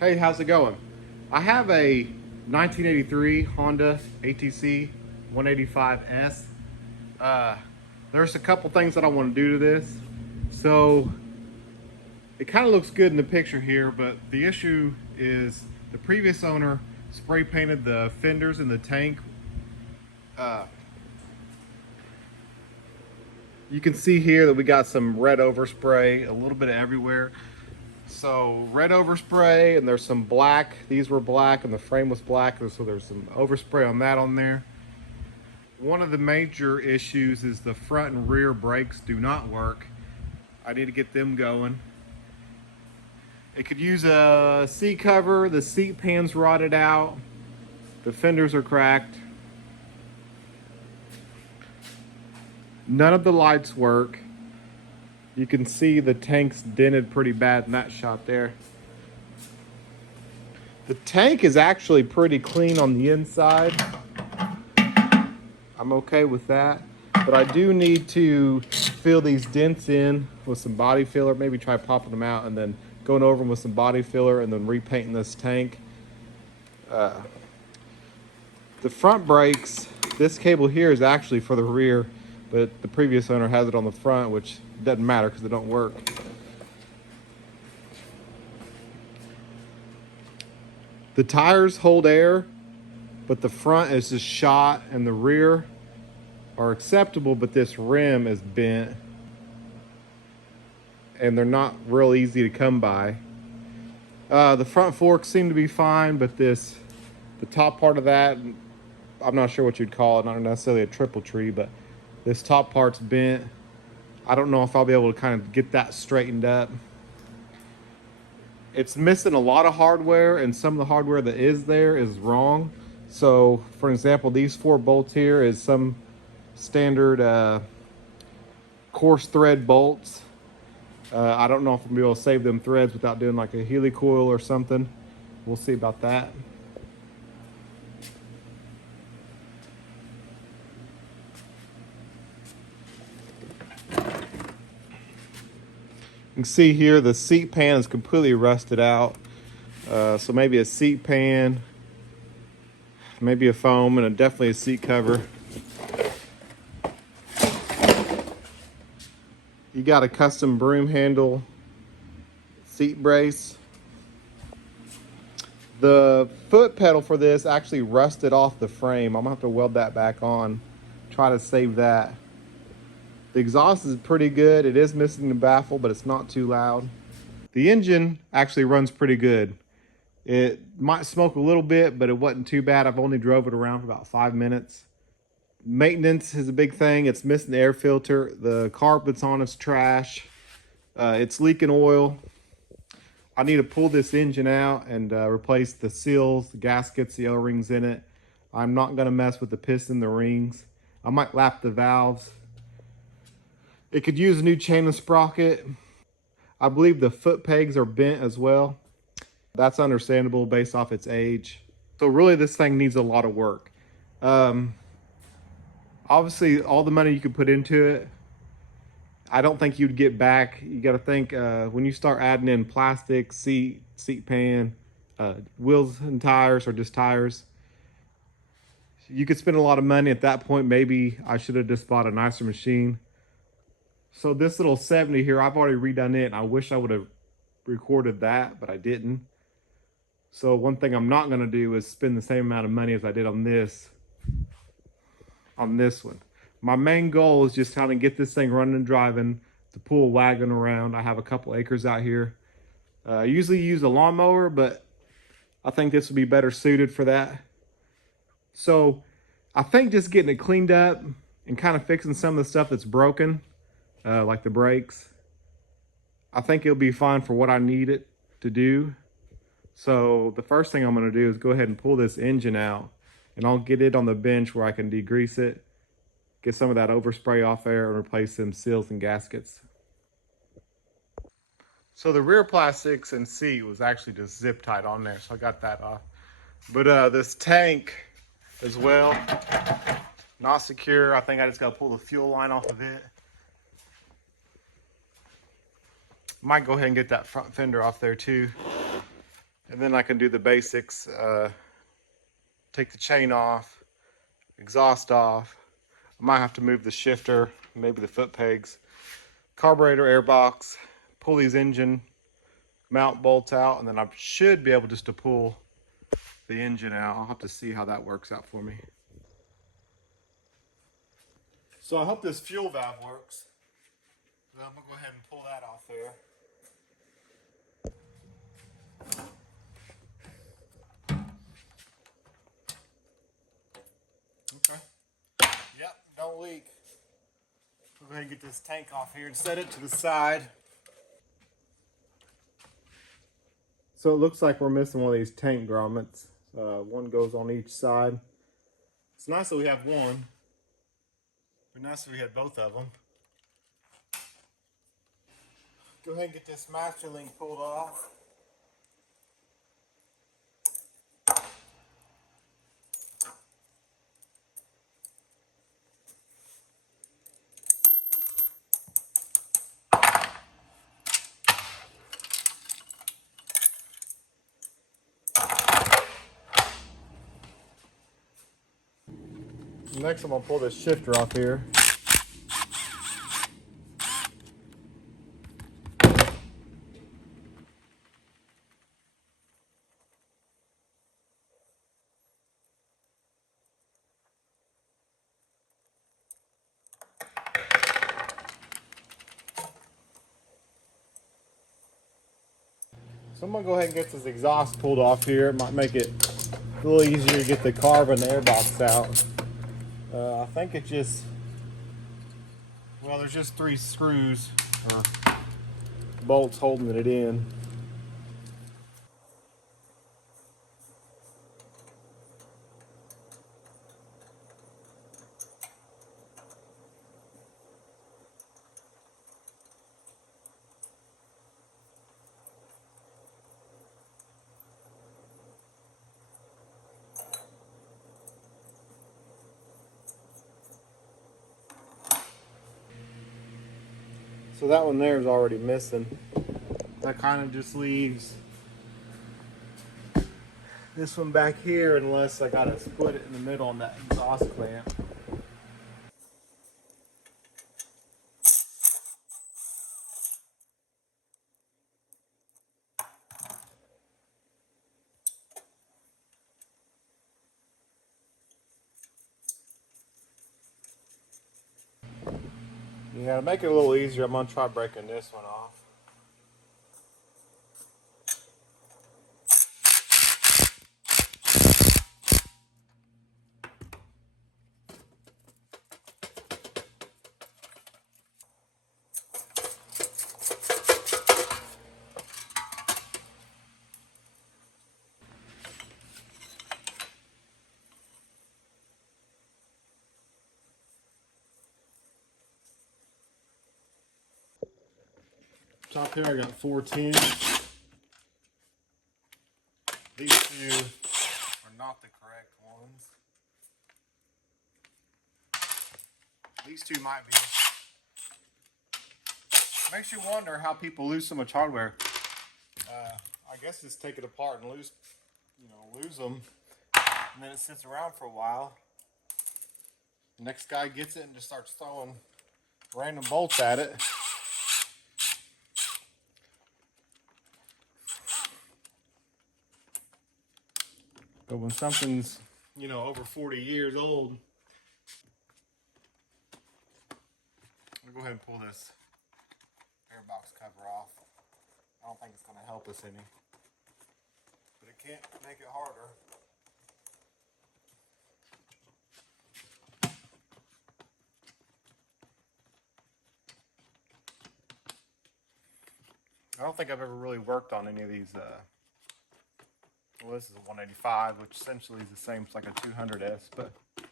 Hey, how's it going? I have a 1983 Honda ATC 185s. Uh, there's a couple things that I want to do to this. So it kind of looks good in the picture here, but the issue is the previous owner spray painted the fenders in the tank. Uh, you can see here that we got some red overspray, a little bit of everywhere. So red overspray, and there's some black. These were black and the frame was black, so there's some overspray on that on there. One of the major issues is the front and rear brakes do not work. I need to get them going. It could use a seat cover. The seat pan's rotted out. The fenders are cracked. None of the lights work. You can see the tank's dented pretty bad in that shot there. The tank is actually pretty clean on the inside. I'm okay with that. But I do need to fill these dents in with some body filler, maybe try popping them out and then going over them with some body filler and then repainting this tank. The front brakes, this cable here is actually for the rear, but the previous owner has it on the front, which doesn't matter because they don't work. The tires hold air, but the front is just shot and the rear are acceptable, but this rim is bent and they're not real easy to come by. The front forks seem to be fine, but the top part of that, I'm not sure what you'd call it, not necessarily a triple tree, but this top part's bent. I don't know if I'll be able to kind of get that straightened up. It's missing a lot of hardware, and some of the hardware that is there is wrong. So for example, these 4 bolts here is some standard coarse thread bolts. I don't know if I'm gonna be able to save them threads without doing like a helicoil or something. We'll see about that. You can see here the seat pan is completely rusted out. So maybe a seat pan, maybe a foam, and definitely a seat cover. You got a custom broom handle seat brace. The foot pedal for this actually rusted off the frame. I'm gonna have to weld that back on, try to save that. The exhaust is pretty good. It is missing the baffle, but it's not too loud. The engine actually runs pretty good. It might smoke a little bit, but it wasn't too bad. I've only drove it around for about 5 minutes. Maintenance is a big thing. It's missing the air filter. The carb that's on it's trash. It's leaking oil. I need to pull this engine out and replace the seals, the gaskets, the O-rings in it. I'm not gonna mess with the piston, the rings. I might lap the valves. It could use a new chain and sprocket. I believe the foot pegs are bent as well. That's understandable based off its age. So really this thing needs a lot of work. Obviously all the money you could put into it, I don't think you'd get back. You got to think when you start adding in plastic, seat pan, wheels and tires, or just tires, you could spend a lot of money at that point. Maybe I should have just bought a nicer machine. So this little 70 here, I've already redone it, and I wish I would have recorded that, but I didn't. So one thing I'm not gonna do is spend the same amount of money as I did on this one. My main goal is just how to get this thing running and driving, to pull a wagon around. I have a couple acres out here. I usually use a lawnmower, but I think this would be better suited for that. So I think just getting it cleaned up and kind of fixing some of the stuff that's broken, like the brakes, I think it'll be fine for what I need it to do. So the first thing I'm gonna do is go ahead and pull this engine out, and I'll get it on the bench where I can degrease it, get some of that overspray off there, and replace them seals and gaskets. So the rear plastics and seat was actually just zip tied on there, so I got that off. But this tank as well, not secure. I think I just gotta pull the fuel line off of it. Might go ahead and get that front fender off there too. And then I can do the basics, take the chain off, exhaust off. I might have to move the shifter, maybe the foot pegs, carburetor, air box, pull these engine mount bolts out, and then I should be able just to pull the engine out. I'll have to see how that works out for me. So I hope this fuel valve works. I'm gonna go ahead and pull that off there. Okay. Yep, don't leak. We'll go ahead and get this tank off here and set it to the side. So it looks like we're missing one of these tank grommets. One goes on each side. It's nice that we have one. It'd be nice if we had both of them. Go ahead and get this master link pulled off. Next I'm gonna pull this shifter off here. So I'm gonna go ahead and get this exhaust pulled off here. It might make it a little easier to get the carb and the air box out. I think it just, well, there's just 3 screws or bolts holding it in. So that one there is already missing. That kind of just leaves this one back here unless I gotta split it in the middle on that exhaust clamp. Yeah, to make it a little easier, I'm gonna try breaking this one off. Top here I got 410. These 2 are not the correct ones. These 2 might be. Makes you wonder how people lose so much hardware. I guess just take it apart and lose them, and then it sits around for a while. The next guy gets it and just starts throwing random bolts at it. But when something's, over 40 years old, I'll go ahead and pull this airbox cover off. I don't think it's going to help us any, but it can't make it harder. I don't think I've ever really worked on any of these. Well, this is a 185, which essentially is the same as like a 200S, but a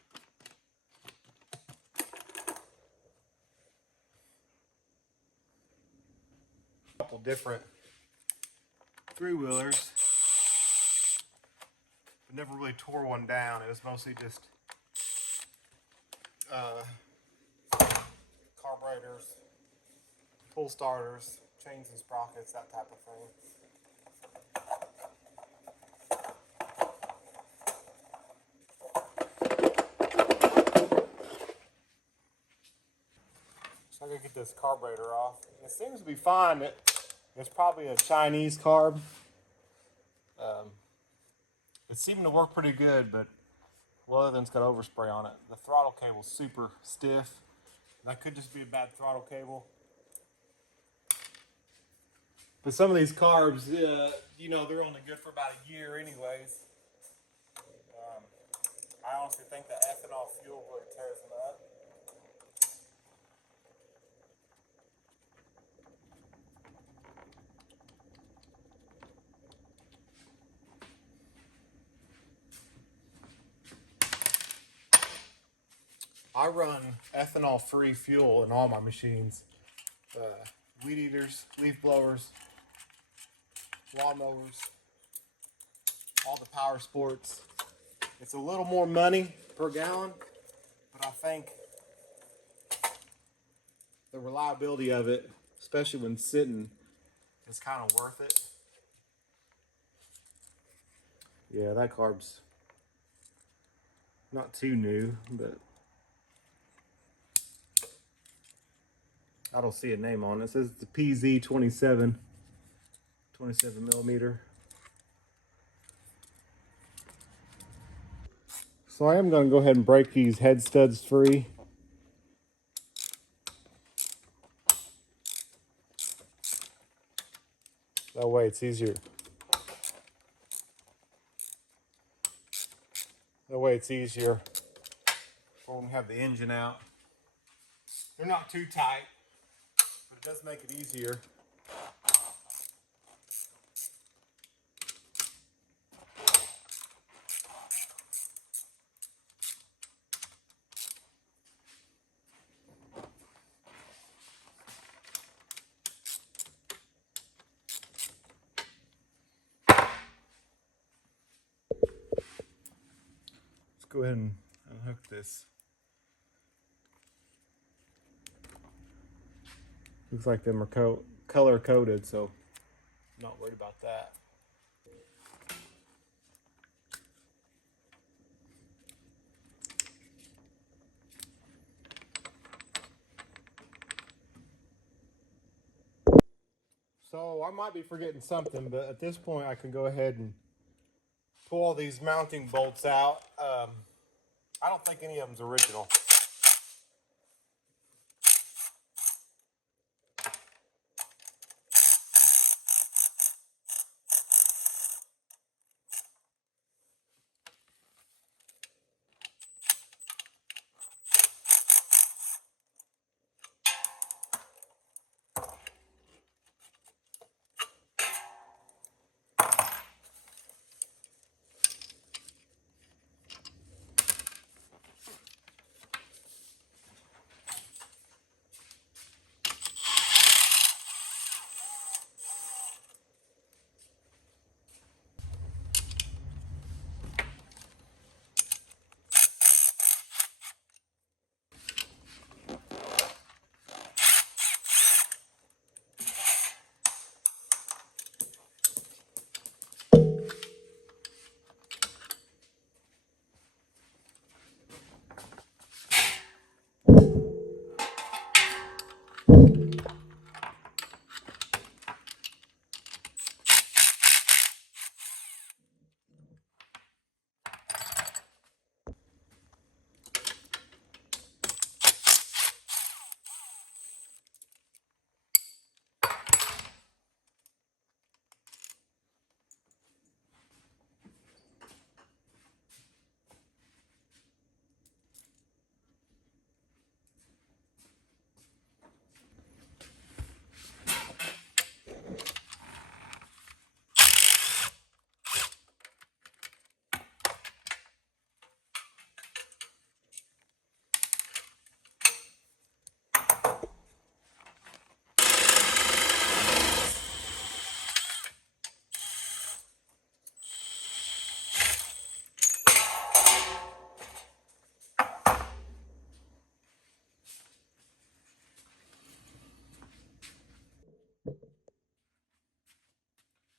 couple different 3-wheelers, but never really tore one down. It was mostly just carburetors, pull starters, chains and sprockets, that type of thing. We're gonna get this carburetor off. It seems to be fine. It's probably a Chinese carb. It seemed to work pretty good, but well, other than's got overspray on it. The throttle cable's super stiff. That could just be a bad throttle cable. But some of these carbs, you know, they're only good for about a year anyways. I honestly think the ethanol fuel really tears them up. I run ethanol-free fuel in all my machines. Weed eaters, leaf blowers, lawnmowers, all the power sports. It's a little more money per gallon, but I think the reliability of it, especially when sitting, is kind of worth it. Yeah, that carb's not too new, but I don't see a name on it. It says it's a PZ27, 27 millimeter. So I am going to go ahead and break these head studs free. That way it's easier. That way it's easier when we have the engine out. They're not too tight, but it does make it easier. Let's go ahead and unhook this. Looks like them are color coded, so I'm not worried about that. So I might be forgetting something, but at this point I can go ahead and pull all these mounting bolts out. I don't think any of them's original.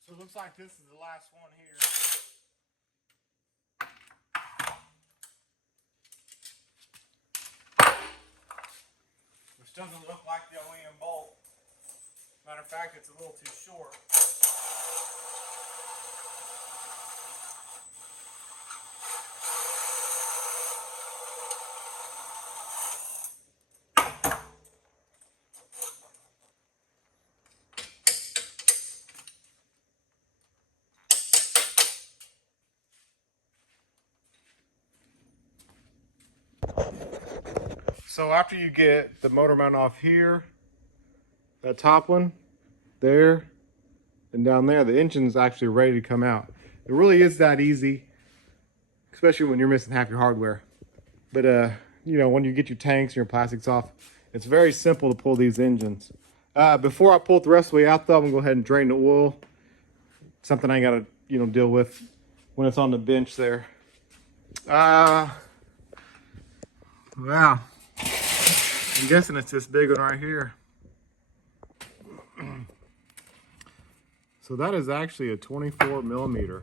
So it looks like this is the last one here. We're which doesn't look like the OEM bolt. Matter of fact, it's a little too short. So after you get the motor mount off here, that top one, there, and down there, the engine's actually ready to come out. It really is that easy, especially when you're missing half your hardware. But you know, when you get your tanks and your plastics off, it's very simple to pull these engines. Before I pull it the rest of the way out though, I'm gonna go ahead and drain the oil. Something I gotta, you know, deal with when it's on the bench there. Wow. I'm guessing it's this big one right here. So that is actually a 24 millimeter.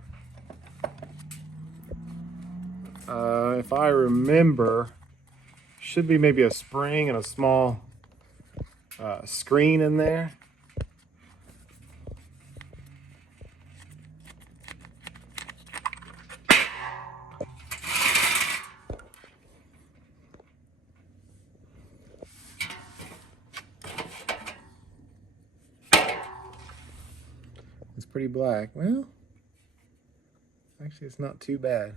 If I remember, should be maybe a spring and a small screen in there. It's pretty black. Well, actually it's not too bad.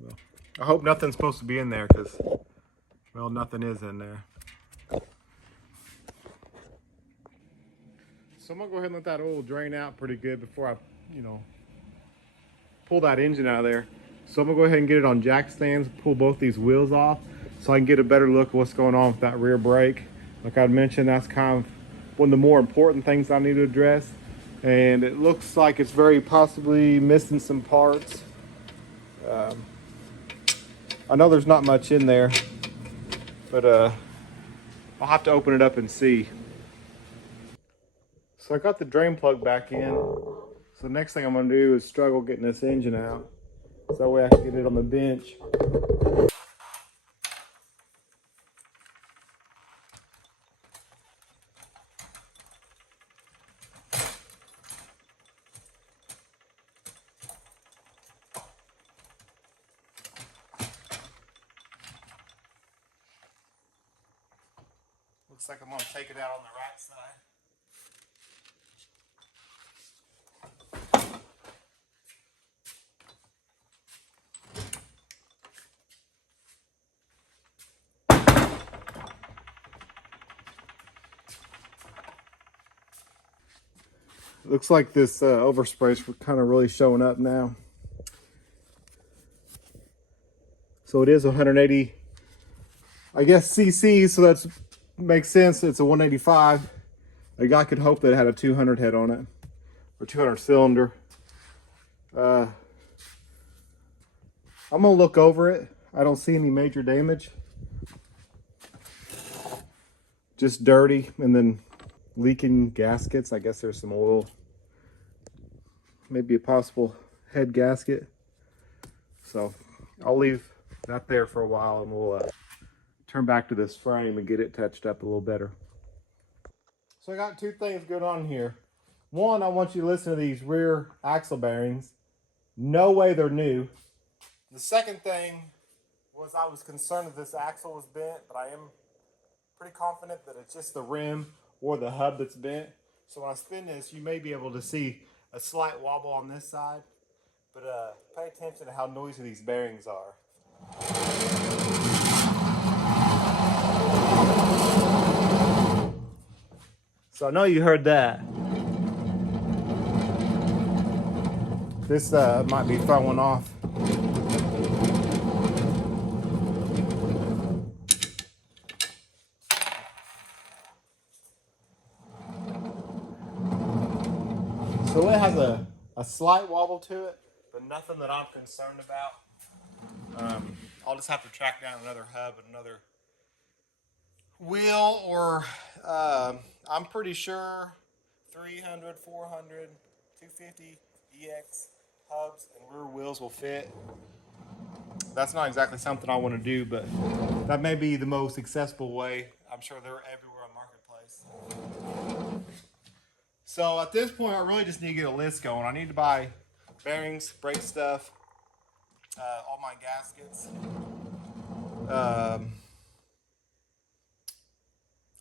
Well, I hope nothing's supposed to be in there because, well, nothing is in there. So I'm gonna go ahead and let that oil drain out pretty good before I, you know, pull that engine out of there. So I'm gonna go ahead and get it on jack stands, pull both these wheels off so I can get a better look at what's going on with that rear brake. Like I mentioned, that's kind of one of the more important things I need to address. And it looks like it's very possibly missing some parts. I know there's not much in there, but I'll have to open it up and see. So I got the drain plug back in. So the next thing I'm gonna do is struggle getting this engine out. So that way I can get it on the bench. Looks like I'm gonna take it out on the right side. Looks like this overspray is kind of really showing up now. So it is 180, I guess, cc, so that makes sense. It's a 185. A guy could hope that it had a 200 head on it, or 200 cylinder. I'm gonna look over it. I don't see any major damage. Just dirty, and then leaking gaskets. I guess there's some oil. Maybe a possible head gasket. So I'll leave that there for a while and we'll turn back to this frame and get it touched up a little better. So I got two things going on here. One, I want you to listen to these rear axle bearings. No way they're new. The second thing was I was concerned that this axle was bent, but I am pretty confident that it's just the rim or the hub that's bent. So when I spin this, you may be able to see a slight wobble on this side, but pay attention to how noisy these bearings are. So I know you heard that. This might be throwing off. So it has a slight wobble to it, but nothing that I'm concerned about. I'll just have to track down another hub and another wheel, or I'm pretty sure 300, 400, 250 EX hubs and rear wheels will fit. that's not exactly something I want to do, but that may be the most accessible way. I'm sure they're everywhere on Marketplace. So at this point, I really just need to get a list going. I need to buy bearings, brake stuff, all my gaskets.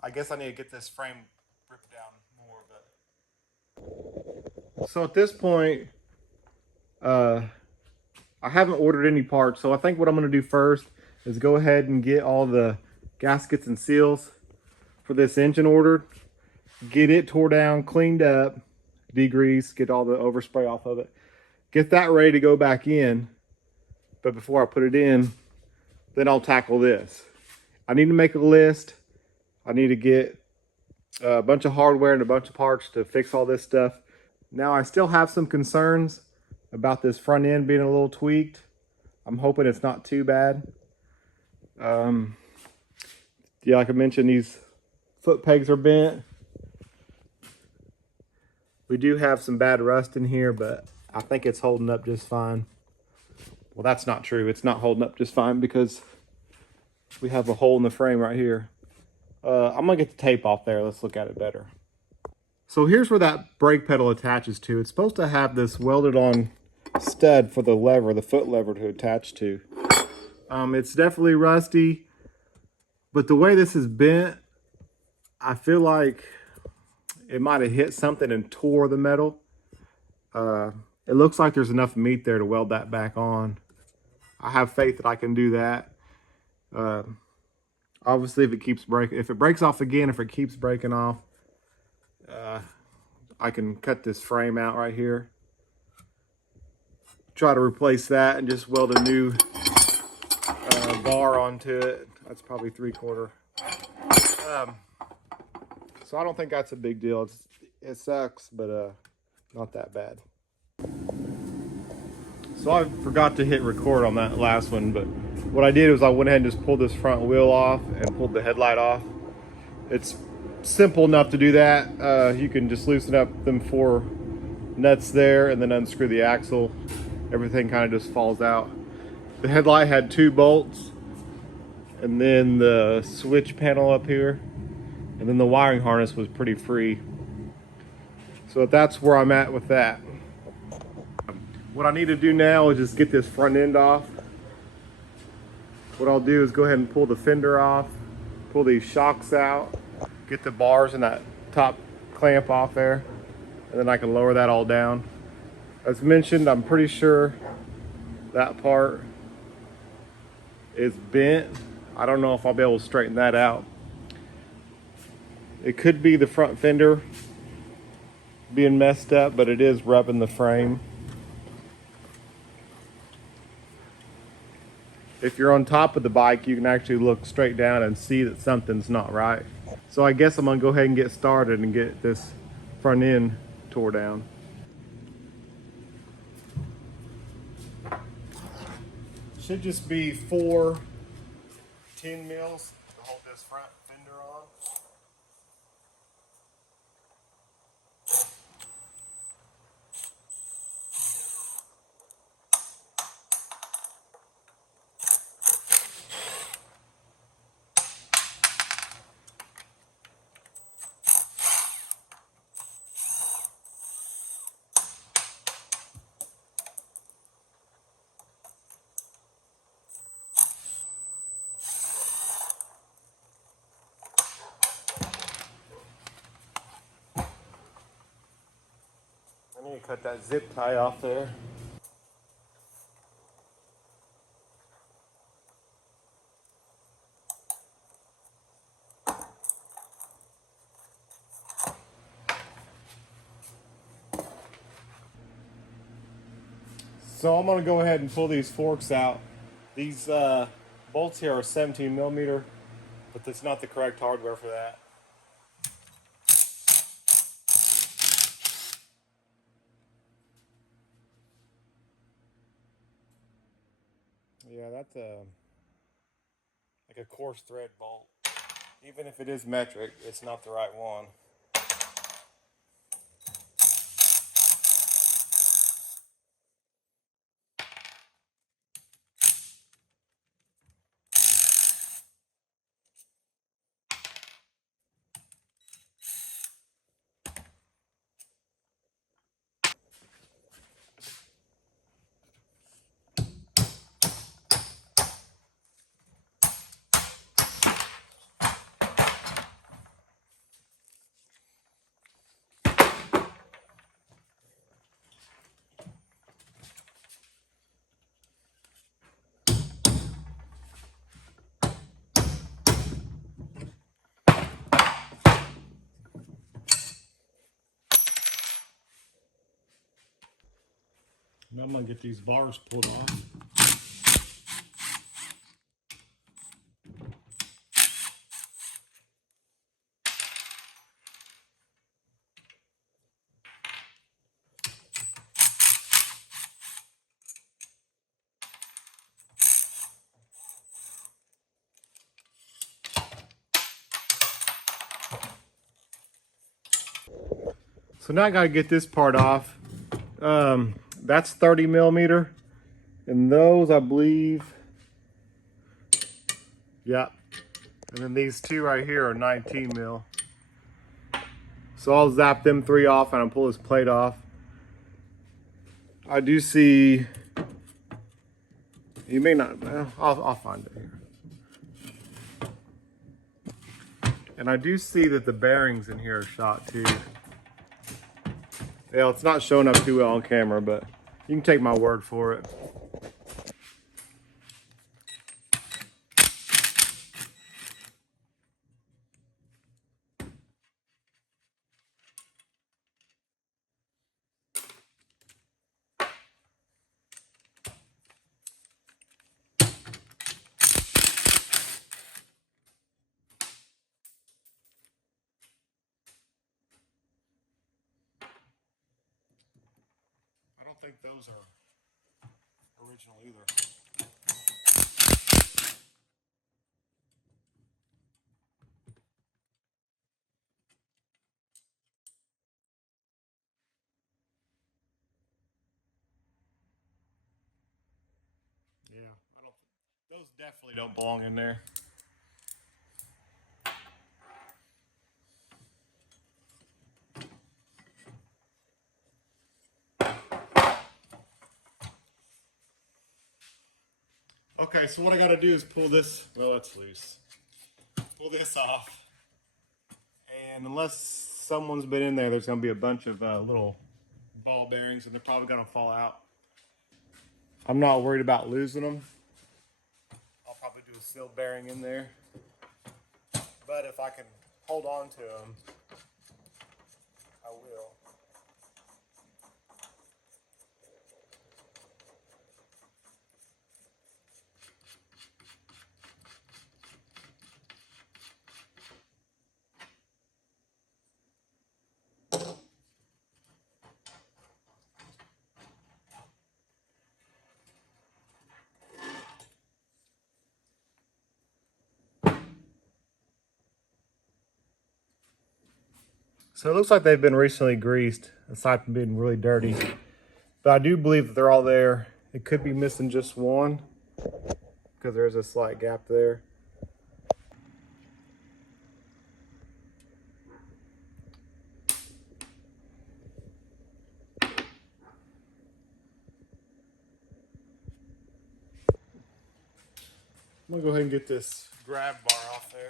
I guess I need to get this frame ripped down more. But so at this point, I haven't ordered any parts. So I think what I'm going to do first is go ahead and get all the gaskets and seals for this engine ordered. Get it tore down, cleaned up, degreased, get all the overspray off of it. Get that ready to go back in. But before I put it in, then I'll tackle this. I need to make a list. I need to get a bunch of hardware and a bunch of parts to fix all this stuff. Now I still have some concerns about this front end being a little tweaked. I'm hoping it's not too bad. Yeah, like I mentioned, these foot pegs are bent. We do have some bad rust in here, but I think it's holding up just fine. Well, that's not true. It's not holding up just fine because we have a hole in the frame right here. I'm gonna get the tape off there. Let's look at it better. So here's where that brake pedal attaches to. It's supposed to have this welded on stud for the lever, the foot lever to attach to. It's definitely rusty, but the way this is bent, I feel like it might have hit something and tore the metal. It looks like there's enough meat there to weld that back on. I have faith that I can do that. Obviously, if it breaks off again, if it keeps breaking off, I can cut this frame out right here. Try to replace that and just weld a new bar onto it. That's probably 3/4. So I don't think that's a big deal. It sucks, but not that bad. So I forgot to hit record on that last one, but what I did was I went ahead and just pulled this front wheel off and pulled the headlight off. It's simple enough to do that. You can just loosen up them 4 nuts there and then unscrew the axle. Everything kind of just falls out. The headlight had 2 bolts and then the switch panel up here, and then the wiring harness was pretty free. So that's where I'm at with that. What I need to do now is just get this front end off. What I'll do is go ahead and pull the fender off, pull these shocks out, get the bars and that top clamp off there, and then I can lower that all down. As mentioned, I'm pretty sure that part is bent. I don't know if I'll be able to straighten that out. It could be the front fender being messed up, but it is rubbing the frame. If you're on top of the bike, you can actually look straight down and see that something's not right. So I guess I'm gonna go ahead and get started and get this front end tore down. Should just be 4 10 mils to hold this front fender on. I need to cut that zip tie off there. So I'm gonna go ahead and pull these forks out. These bolts here are 17 millimeter, but that's not the correct hardware for that. Yeah, that's like a coarse thread bolt. Even if it is metric, it's not the right one. Now I'm gonna get these bars pulled off. So now I gotta get this part off. That's 30 millimeter. And those, I believe, yeah. And then these two right here are 19 mil. So I'll zap them three off and I'll pull this plate off. I do see, you may not, well, I'll find it here. And I do see that the bearings in here are shot too. Yeah, it's not showing up too well on camera, but you can take my word for it. I don't think those are original either. Yeah, those definitely don't belong in there. Okay, so what I gotta do is pull this, well, that's loose. Pull this off. And unless someone's been in there, there's gonna be a bunch of little ball bearings and they're probably gonna fall out. I'm not worried about losing them. I'll probably do a sealed bearing in there. But if I can hold on to them, I will. So it looks like they've been recently greased, aside from being really dirty. But I do believe that they're all there. It could be missing just one, because there's a slight gap there. I'm gonna go ahead and get this grab bar off there.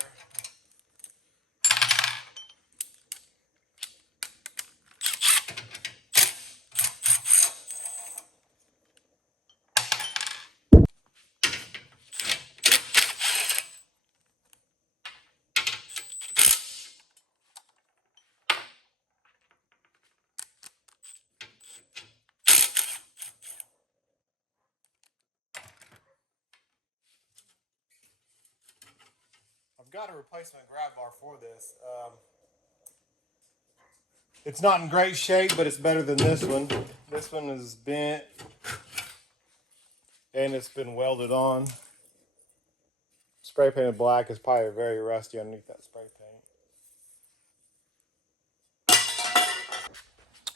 I've got a replacement grab bar for this. It's not in great shape, but it's better than this one. This one is bent and it's been welded on. Spray painted black is probably very rusty underneath that spray paint.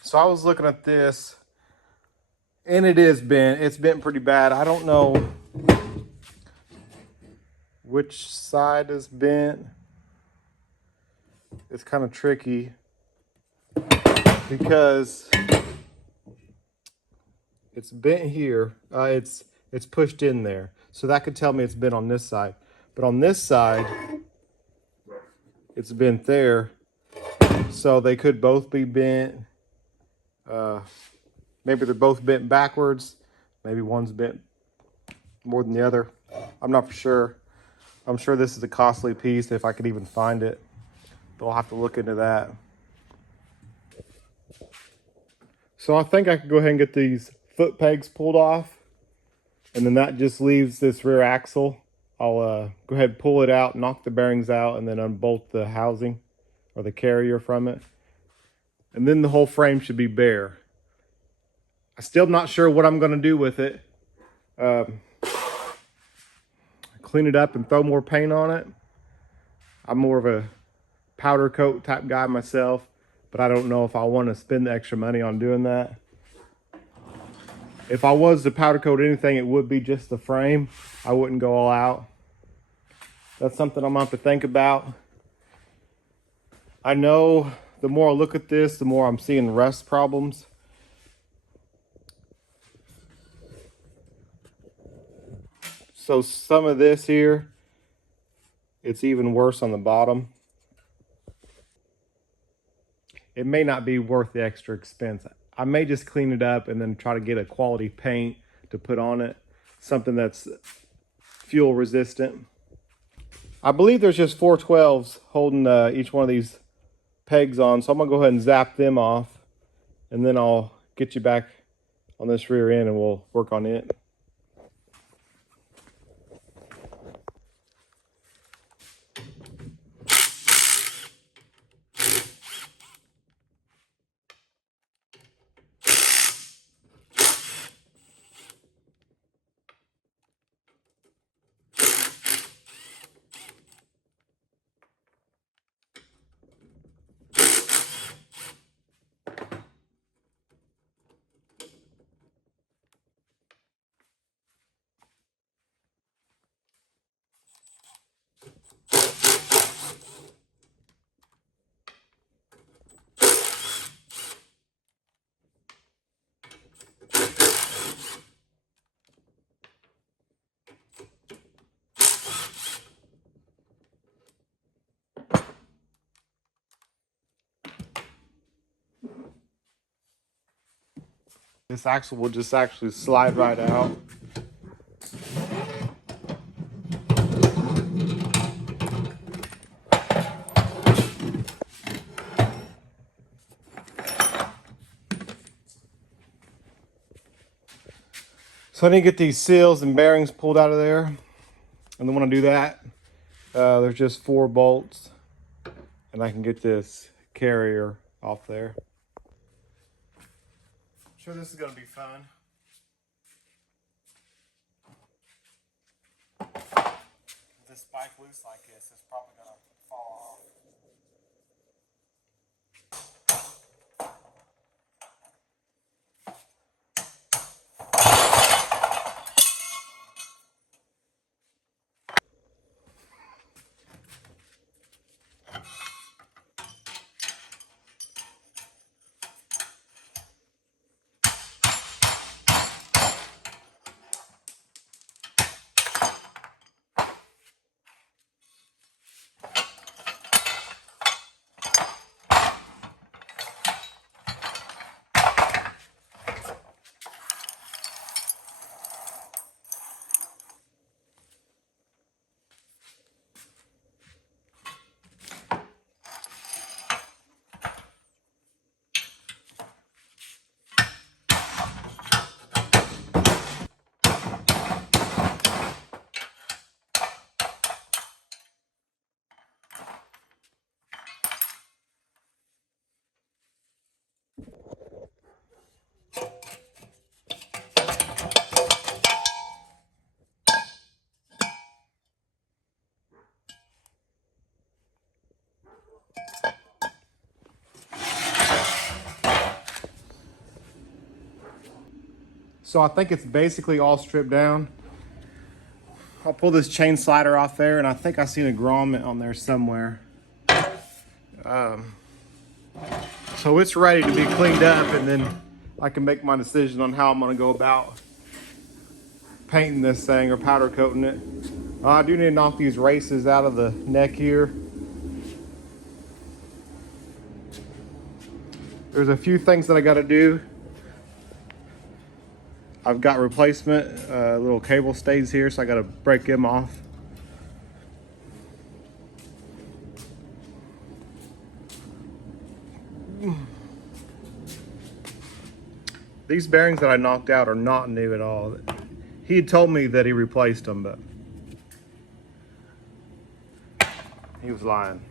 So I was looking at this and it is bent. It's bent pretty bad. I don't know which side is bent. It's kind of tricky because it's bent here. It's pushed in there. So that could tell me it's bent on this side. But on this side, it's bent there. So they could both be bent. Maybe they're both bent backwards. Maybe one's bent more than the other. I'm not for sure. I'm sure this is a costly piece if I could even find it. But I'll have to look into that. So I think I could go ahead and get these foot pegs pulled off, and then that just leaves this rear axle. I'll go ahead and pull it out, knock the bearings out, and then unbolt the housing or the carrier from it. And then the whole frame should be bare. I'm still not sure what I'm going to do with it. Clean it up and throw more paint on it. I'm more of a powder coat type guy myself, but I don't know if I want to spend the extra money on doing that. If I was to powder coat anything, it would be just the frame. I wouldn't go all out. That's something I'm gonna have to think about. I know the more I look at this, the more I'm seeing rust problems. So some of this here, it's even worse on the bottom. It may not be worth the extra expense. I may just clean it up and then try to get a quality paint to put on it. Something that's fuel resistant. I believe there's just 412s holding each one of these pegs on. So I'm gonna go ahead and zap them off, and then I'll get you back on this rear end and we'll work on it. This axle will just actually slide right out. So I need to get these seals and bearings pulled out of there. And then when I do that, there's just 4 bolts and I can get this carrier off there. I'm sure this is gonna be fun. With this spike loose like this, it's probably gonna fall off. So I think it's basically all stripped down. I'll pull this chain slider off there, and I think I seen a grommet on there somewhere. So it's ready to be cleaned up, and then I can make my decision on how I'm gonna go about painting this thing or powder coating it. I do need to knock these races out of the neck here. There's a few things that I gotta do. I've got replacement little cable stays here, so I gotta break them off. These bearings that I knocked out are not new at all. He had told me that he replaced them, but he was lying.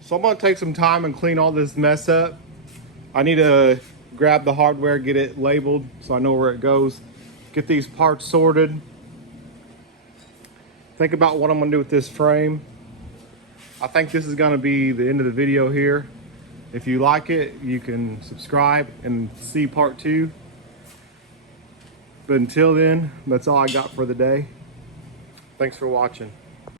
So I'm gonna take some time and clean all this mess up. I need to grab the hardware, get it labeled so I know where it goes, get these parts sorted, think about what I'm gonna do with this frame. I think this is gonna be the end of the video here. If you like it, you can subscribe and see part 2. But until then, that's all I got for the day. Thanks for watching.